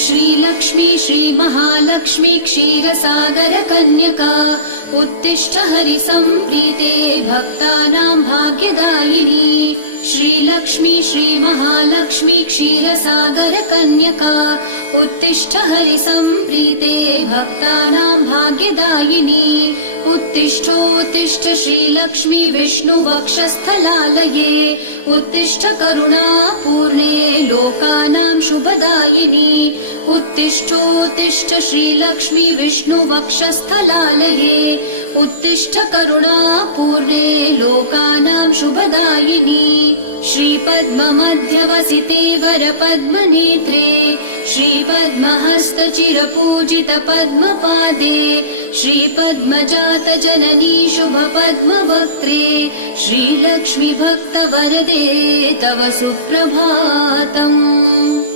श्रीलक्ष्मी श्रीमहालक्ष्मी क्षीरसागर कन्यका उत्तिष्ठ हरिसम्प्रीते भक्तानां भाग्यदायिनी। श्रीलक्ष्मी श्रीमहालक्ष्मी क्षीरसागर कन्यका उत्तिष्ठ हरिसम्प्रीते भक्तानां भाग्यदायिनी। उत्तिष्ठोत्तिष्ठ श्रीलक्ष्मी विष्णुवक्षस्थलालये उत्तिष्ठ करुणापूर्णे लोकानां शुभदायिनी। उत्तिष्ठोत्तिष्ठ श्रीलक्ष्मी विष्णुवक्षस्थलालये उत्तिष्ठ करुणापूर्णे लोकानां शुभदायिनी। श्रीपद्ममध्यवसिते वरपद्मनेत्रे श्रीपद्महस्तचिरपूजित पद्मपादे श्रीपद्मजात जननी शुभपद्मवक्त्रे श्रीलक्ष्मी भक्तवरदे तव सुप्रभातम्।